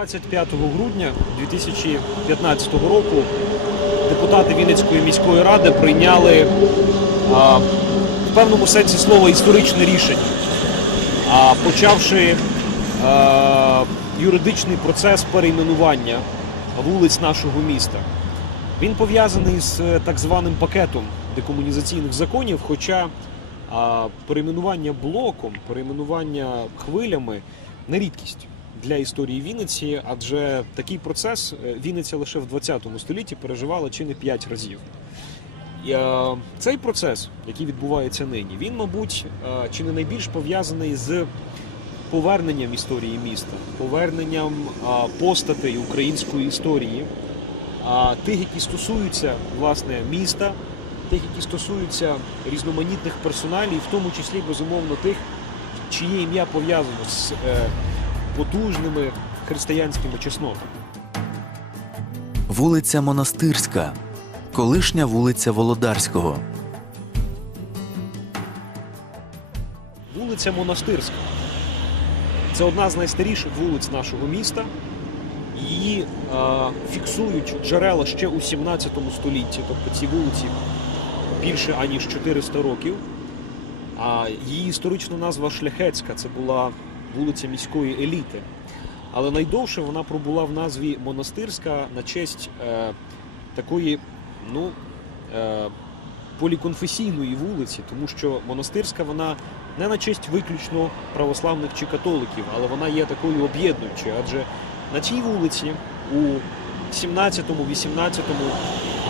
25 грудня 2015 року депутати Вінницької міської ради прийняли а, в певному сенсі слова історичне рішення, а, почавши а, юридичний процес перейменування вулиць нашого міста. Він пов'язаний з е, так званим пакетом декомунізаційних законів, хоча а, перейменування блоком, перейменування хвилями не рідкість для історії Вінниці, адже такий процес е, Вінниця лише в 20 столітті переживала чи не 5 разів. І, е, цей процес, який відбувається нині, він, мабуть, е, чи не найбільш пов'язаний з поверненням історії міста, поверненням е, постатей української історії, а, тих, які стосуються власне міста, тих, які стосуються різноманітних персоналій, в тому числі безумовно тих, чиє ім'я пов'язано з е, потужними християнськими чеснотами. Вулиця Монастирська, колишня вулиця Володарського. Вулиця Монастирська. Це одна з найстаріших вулиць нашого міста. Її е, фіксують джерела ще у 17 столітті, тобто ці вулиці більше аніж 400 років. А її історична назва Шляхетська це була вулиця міської еліти. Але найдовше вона пробула в назві Монастирська на честь е, такої, ну, е, поліконфесійної вулиці, тому що монастирська вона не на честь виключно православних чи католиків, але вона є такою об'єднуючою. Адже на цій вулиці у 17-му, 18-му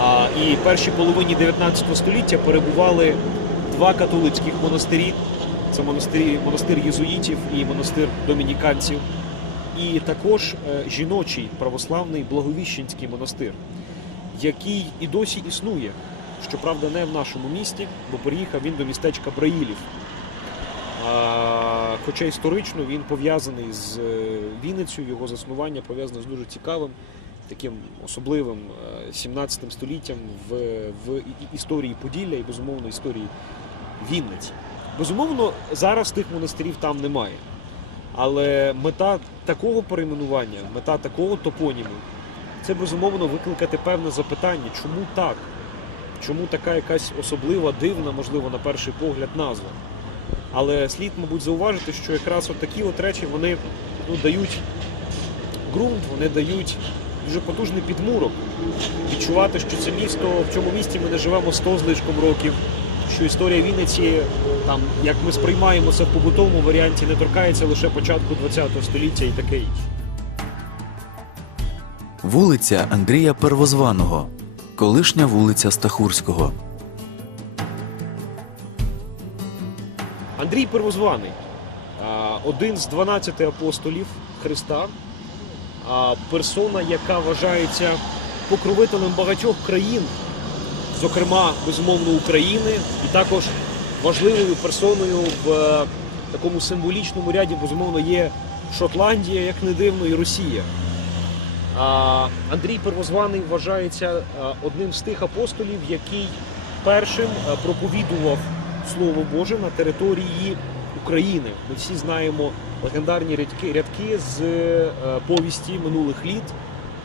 а, і першій половині 19 століття перебували два католицьких монастирі. Це монастирі, монастир єзуїтів і монастир домініканців. І також е, жіночий православний Благовіщенський монастир, який і досі існує. Щоправда, не в нашому місті, бо приїхав він до містечка Браїлів. Хоча історично він пов'язаний з е, Вінницею, його заснування пов'язане з дуже цікавим, таким особливим е, 17 століттям в, в історії Поділля і, безумовно, історії Вінниці. Безумовно, зараз тих монастирів там немає. Але мета такого перейменування, мета такого топоніму, це безумовно викликати певне запитання, чому так? Чому така якась особлива, дивна, можливо, на перший погляд назва? Але слід, мабуть, зауважити, що якраз от такі от речі вони ну, дають ґрунт, вони дають дуже потужний підмурок. Відчувати, що це місто, в цьому місті ми не живемо 100 з лишком років, що історія Вінниці, там, як ми сприймаємо це в побутовому варіанті, не торкається лише початку ХХ століття і таке інше. Вулиця Андрія Первозваного, колишня вулиця Стахурського. Андрій Первозваний, один з 12 апостолів Христа, персона, яка вважається покровителем багатьох країн, зокрема, безумовно, України, і також важливою персоною в е, такому символічному ряді, безумовно, є Шотландія, як не дивно, і Росія. Андрій Первозваний вважається а, одним з тих апостолів, який першим а, проповідував Слово Боже на території України. Ми всі знаємо легендарні рядки, рядки з е, повісті минулих літ,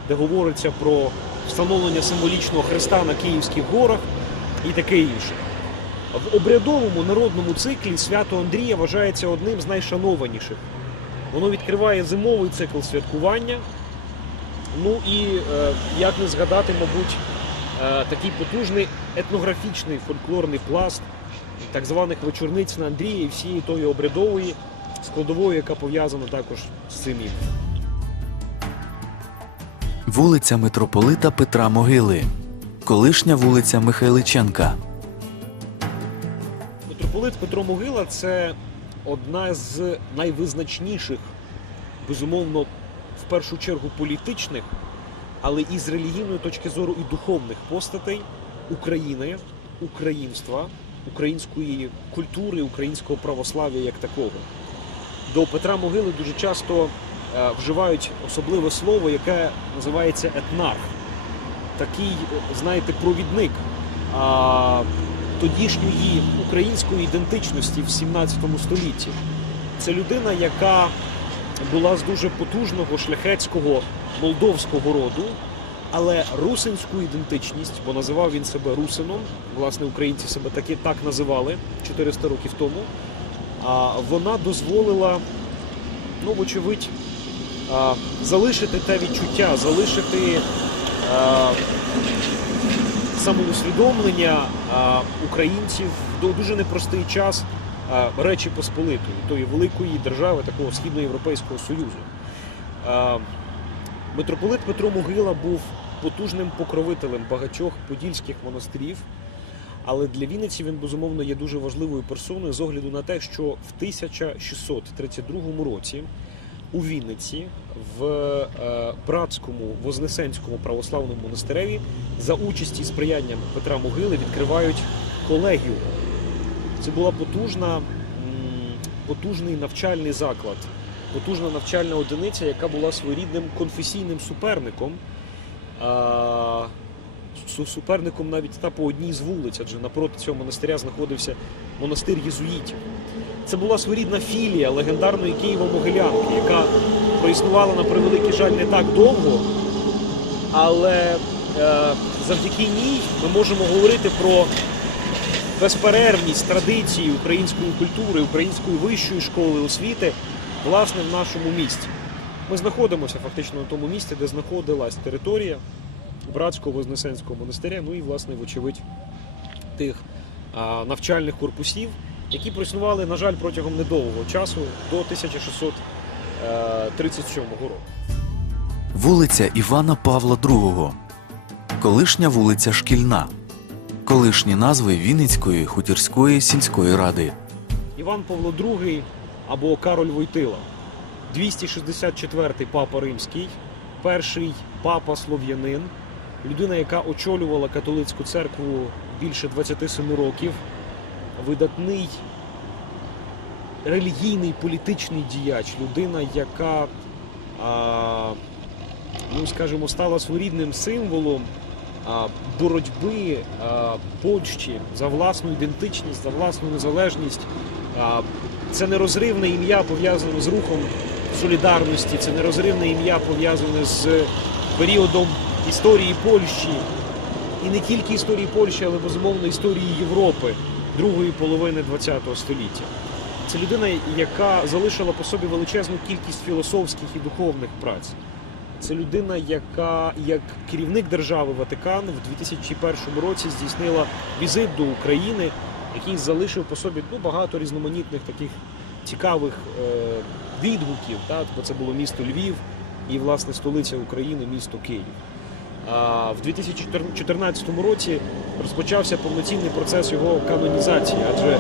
де говориться про встановлення символічного хреста на Київських горах і таке інше. В обрядовому народному циклі свято Андрія вважається одним з найшанованіших. Воно відкриває зимовий цикл святкування. Ну і е, як не згадати, мабуть, е, такий потужний етнографічний фольклорний пласт так званих вечорниць на Андрія і всієї тої обрядової складової, яка пов'язана також з цим. Вулиця митрополита Петра Могили, колишня вулиця Михайличенка. Митрополит Петро Могила це одна з найвизначніших, безумовно, в першу чергу політичних, але і з релігійної точки зору і духовних постатей України, українства, української культури, українського православ'я як такого. До Петра Могили дуже часто вживають особливе слово, яке називається етнарх. Такий, е, знаєте, провідник а, тодішньої української ідентичності в 17 столітті. Це людина, яка була з дуже потужного шляхетського молдовського роду, але русинську ідентичність, бо називав він себе русином, власне, українці себе таки так називали 400 років тому. А вона дозволила, ну, вочевидь, залишити те відчуття, залишити самоусвідомлення українців до дуже непростий час Речі Посполитої, тої великої держави, такого східноєвропейського союзу. Митрополит Петро Могила був потужним покровителем багатьох подільських монастирів. Але для Вінниці він безумовно є дуже важливою персоною з огляду на те, що в 1632 році у Вінниці в е, братському Вознесенському православному монастиреві за участі і сприянням Петра Могили відкривають колегію. Це була потужна, потужний навчальний заклад, потужна навчальна одиниця, яка була своєрідним конфесійним суперником. Суперником навіть та по одній з вулиць, адже напроти цього монастиря знаходився монастир єзуїтів. Це була своєрідна філія легендарної Києво-Могилянки, яка проіснувала на превеликий жаль не так довго, але е, завдяки ній ми можемо говорити про безперервність традиції української культури, української вищої школи освіти, власне, в нашому місті. Ми знаходимося фактично на тому місці, де знаходилась територія братського Вознесенського монастиря, ну і, власне, вочевидь, тих навчальних корпусів, які проіснували, на жаль, протягом недовгого часу до 1637 року. Вулиця Івана Павла II. Колишня вулиця Шкільна. Колишні назви Вінницької хутірської сільської ради. Іван Павло II або Кароль Войтила, 264-й папа римський, перший папа слов'янин, людина, яка очолювала католицьку церкву більше 27 років, видатний релігійний політичний діяч, людина, яка, а, ну скажімо, стала своєрідним символом боротьби Польщі за власну ідентичність, за власну незалежність. Це нерозривне ім'я пов'язане з рухом солідарності, це нерозривне ім'я пов'язане з періодом історії Польщі. І не тільки історії Польщі, але безумовно історії Європи другої половини ХХ століття. Це людина, яка залишила по собі величезну кількість філософських і духовних праць. Це людина, яка як керівник держави Ватикан в 2001 році здійснила візит до України, який залишив по собі ну, багато різноманітних таких цікавих е, відгуків. Так? Бо це було місто Львів і власне столиця України, місто Київ. В 2014 році розпочався повноцінний процес його канонізації, адже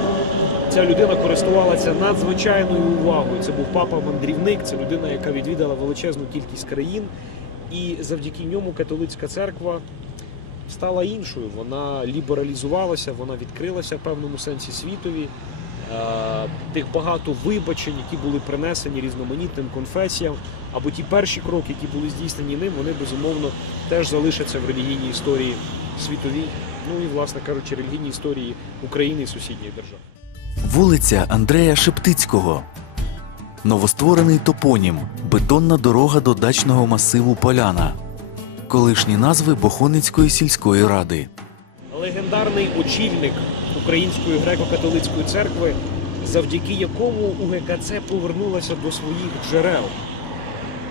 ця людина користувалася надзвичайною увагою. Це був папа-мандрівник, це людина, яка відвідала величезну кількість країн, і завдяки ньому католицька церква стала іншою. Вона лібералізувалася, вона відкрилася в певному сенсі світові. Тих багато вибачень, які були принесені різноманітним конфесіям, або ті перші кроки, які були здійснені ним, вони безумовно теж залишаться в релігійній історії світовій, ну і, власне кажучи, релігійній історії України і сусідніх держав. Вулиця Андрея Шептицького. Новостворений топонім. Бетонна дорога до дачного масиву Поляна. Колишні назви Бохоницької сільської ради. легендарний очільник Української греко-католицької церкви, завдяки якому УГКЦ повернулася до своїх джерел.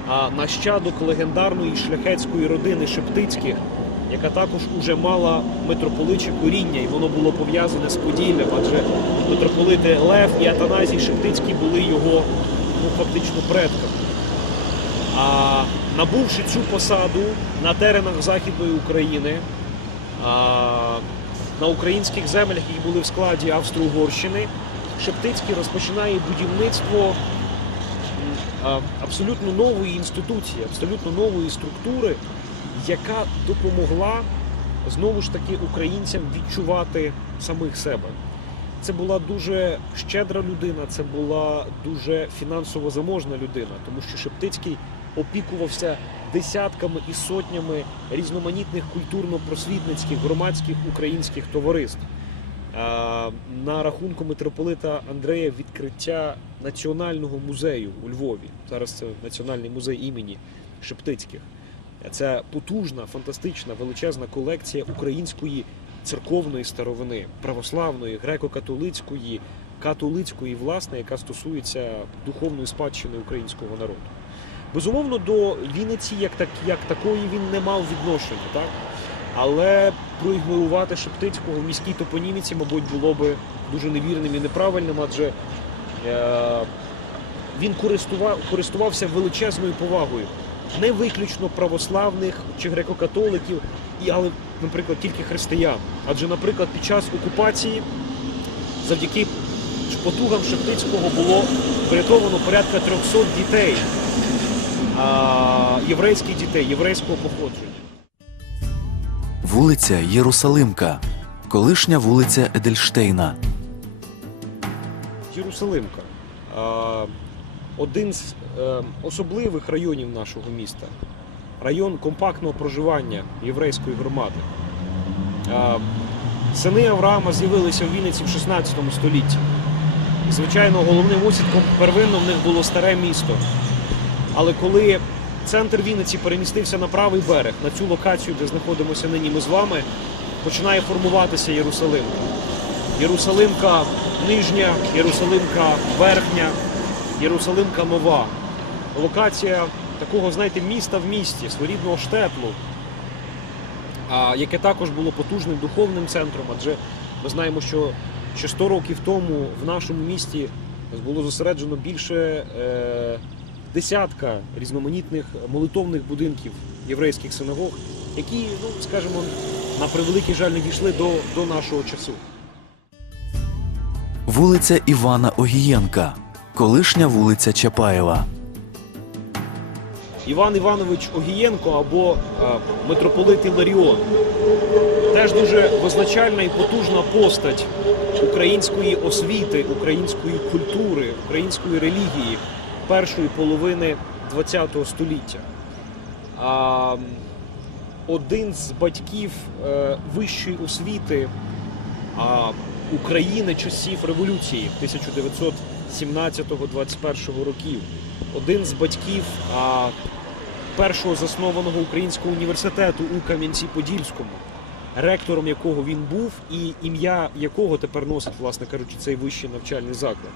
А нащадок легендарної шляхетської родини Шептицьких, яка також уже мала митрополиче коріння, і воно було пов'язане з Поділлям, адже митрополити Лев і Атаназій Шептицькі були його ну, фактично предками. А набувши цю посаду на теренах Західної України, а, на українських землях, які були в складі Австро-Угорщини, Шептицький розпочинає будівництво абсолютно нової інституції, абсолютно нової структури, яка допомогла знову ж таки українцям відчувати самих себе. Це була дуже щедра людина, це була дуже фінансово заможна людина, тому що Шептицький опікувався десятками і сотнями різноманітних культурно-просвітницьких громадських українських товариств. На рахунку митрополита Андрея відкриття національного музею у Львові. Зараз це Національний музей імені Шептицьких. Це потужна, фантастична, величезна колекція української церковної старовини, православної, греко-католицької, католицької, власне, яка стосується духовної спадщини українського народу. Безумовно, до Вінниці як, так, як такої він не мав відношення, так? але проігнорувати Шептицького в міській топоніміці, мабуть, було би дуже невірним і неправильним, адже е, він користував, користувався величезною повагою не виключно православних чи греко-католиків, але, наприклад, тільки християн. Адже, наприклад, під час окупації завдяки потугам Шептицького було врятовано порядка 300 дітей, а, єврейських дітей, єврейського походження. Вулиця Єрусалимка, колишня вулиця Едельштейна. Єрусалимка. Один з е, особливих районів нашого міста. Район компактного проживання єврейської громади. Сини Авраама з'явилися в Вінниці в 16 столітті. Звичайно, головним осідком первинно в них було старе місто. Але коли центр Вінниці перемістився на правий берег, на цю локацію, де знаходимося нині ми з вами, починає формуватися Єрусалимка. Єрусалимка нижня, Єрусалимка верхня, Єрусалимка нова. Локація такого, знаєте, міста в місті, своєрідного штетлу, яке також було потужним духовним центром, адже ми знаємо, що ще 100 років тому в нашому місті було зосереджено більше е, десятка різноманітних молитовних будинків єврейських синагог, які, ну скажімо, на превеликий жаль не дійшли до, до нашого часу. Вулиця Івана Огієнка, колишня вулиця Чапаєва. Іван Іванович Огієнко або е, митрополит Іларіон. Теж дуже визначальна і потужна постать української освіти, української культури, української релігії першої половини ХХ століття. Один з батьків е, вищої освіти України часів революції 1917-21 років. Один з батьків першого заснованого українського університету у Кам'янці-Подільському, ректором якого він був, і ім'я якого тепер носить, власне кажучи, цей вищий навчальний заклад.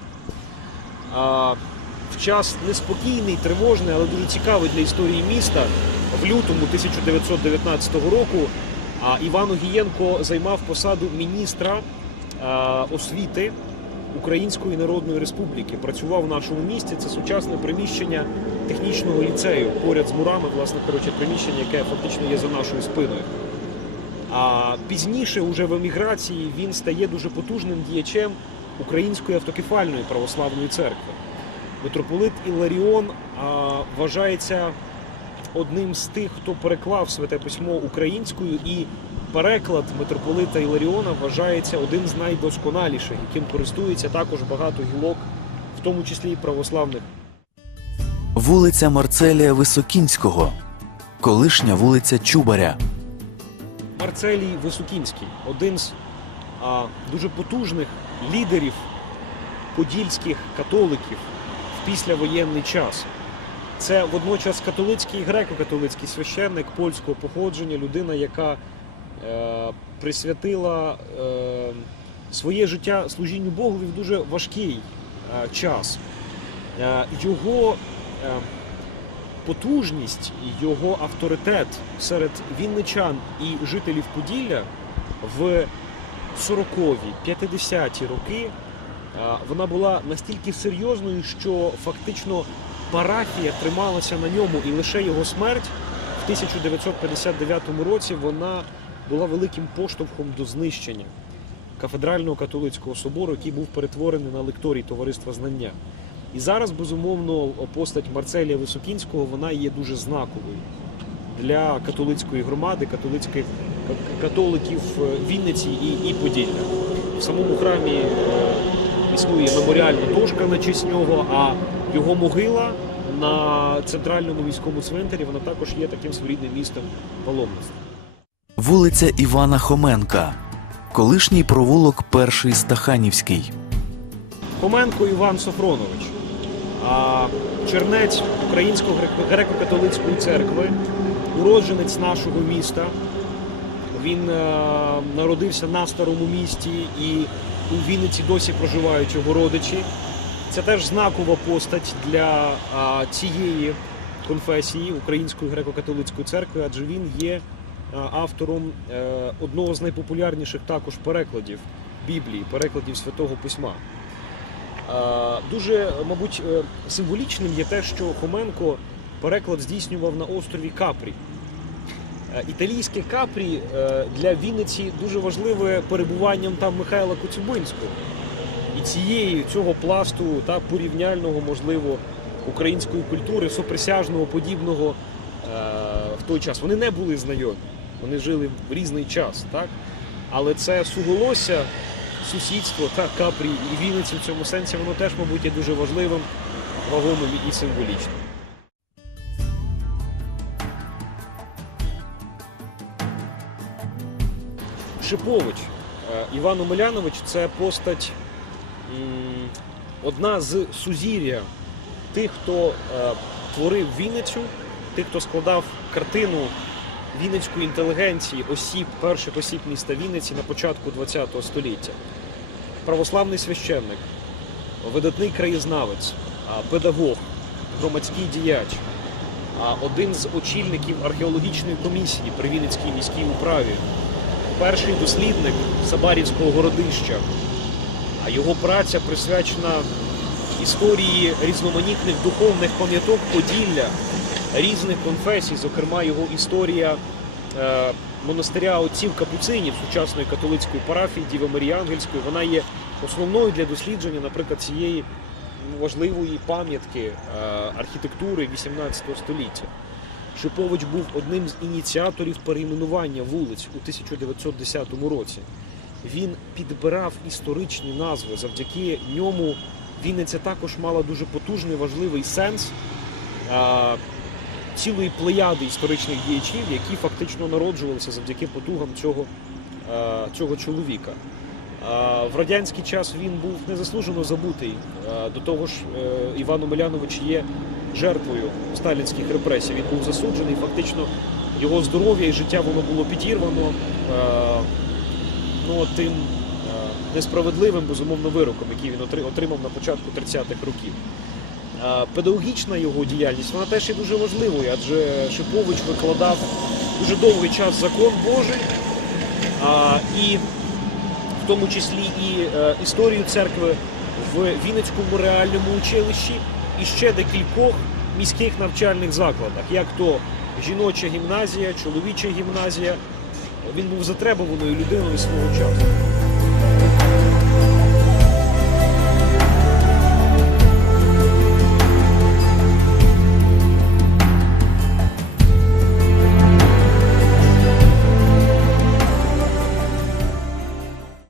В час неспокійний, тривожний, але дуже цікавий для історії міста. В лютому 1919 року Іван Огієнко займав посаду міністра освіти Української Народної Республіки. Працював в нашому місті. Це сучасне приміщення технічного ліцею поряд з мурами, власне кажучи, приміщення, яке фактично є за нашою спиною. А пізніше, уже в еміграції, він стає дуже потужним діячем Української автокефальної православної церкви. Митрополит Іларіон вважається одним з тих, хто переклав святе письмо українською, і переклад митрополита Іларіона вважається одним з найдосконаліших, яким користується також багато гілок, в тому числі і православних. Вулиця Марцелія Високінського, колишня вулиця Чубаря. Марцелій Високінський, один з а, дуже потужних лідерів подільських католиків післявоєнний час. Це водночас католицький і греко-католицький священник польського походження, людина, яка е, присвятила е, своє життя служінню Богові в дуже важкий е, час. Е, його е, потужність, його авторитет серед вінничан і жителів Поділля в 40-ві, 50-ті роки вона була настільки серйозною, що фактично парафія трималася на ньому, і лише його смерть в 1959 році вона була великим поштовхом до знищення кафедрального католицького собору, який був перетворений на лекторій товариства знання. І зараз, безумовно, постать Марцелія Високінського вона є дуже знаковою для католицької громади, католицьких католиків е, Вінниці і, і Поділля. В самому храмі е, існує меморіальна дошка на честь нього, а його могила на центральному військовому цвинтарі вона також є таким своєрідним містом паломництва. Вулиця Івана Хоменка, колишній провулок Перший Стаханівський, Хоменко Іван Софронович, а чернець Української греко- греко-католицької церкви, уродженець нашого міста. Він е, народився на старому місті і у Вінниці досі проживають його родичі. Це теж знакова постать для а, цієї конфесії Української греко-католицької церкви, адже він є автором е, одного з найпопулярніших також перекладів Біблії, перекладів Святого Письма. Дуже, мабуть, е, символічним є те, що Хоменко переклад здійснював на острові Капрі. Е, Італійське Капрі е, для Вінниці дуже важливе перебуванням там Михайла Коцюбинського. І цієї цього пласту та порівняльного, можливо, української культури, соприсяжного подібного е, в той час. Вони не були знайомі, вони жили в різний час, так? Але це суголосся, сусідство та Капрі і Вінниці в цьому сенсі, воно теж, мабуть, є дуже важливим, вагомим і символічним. Шипович е, Іван Омелянович це постать одна з сузір'я тих, хто е, творив Вінницю, тих, хто складав картину вінницької інтелігенції осіб, перших осіб міста Вінниці на початку ХХ століття. Православний священник, видатний краєзнавець, педагог, громадський діяч, один з очільників археологічної комісії при Вінницькій міській управі, перший дослідник Сабарівського городища. А його праця присвячена історії різноманітних духовних пам'яток Поділля, різних конфесій, зокрема його історія е, монастиря отців капуцинів сучасної католицької парафії Діви Марії Ангельської. Вона є основною для дослідження, наприклад, цієї важливої пам'ятки е, архітектури 18 століття. Шипович був одним з ініціаторів перейменування вулиць у 1910 році. Він підбирав історичні назви. Завдяки ньому Вінниця також мала дуже потужний важливий сенс а, цілої плеяди історичних діячів, які фактично народжувалися завдяки потугам цього, а, цього чоловіка. В радянський час він був незаслужено забутий. До того ж, е, Іван Омелянович є жертвою сталінських репресій. Він був засуджений. Фактично його здоров'я і життя воно було підірвано е, ну, тим е, несправедливим, безумовно, вироком, який він отримав на початку 30-х років. Е, Педагогічна його діяльність вона теж є дуже важливою, адже Шипович викладав дуже довгий час закон Божий, і в тому числі і історію церкви в Вінницькому реальному училищі і ще декількох міських навчальних закладах, як то жіноча гімназія, чоловіча гімназія. Він був затребуваною людиною свого часу.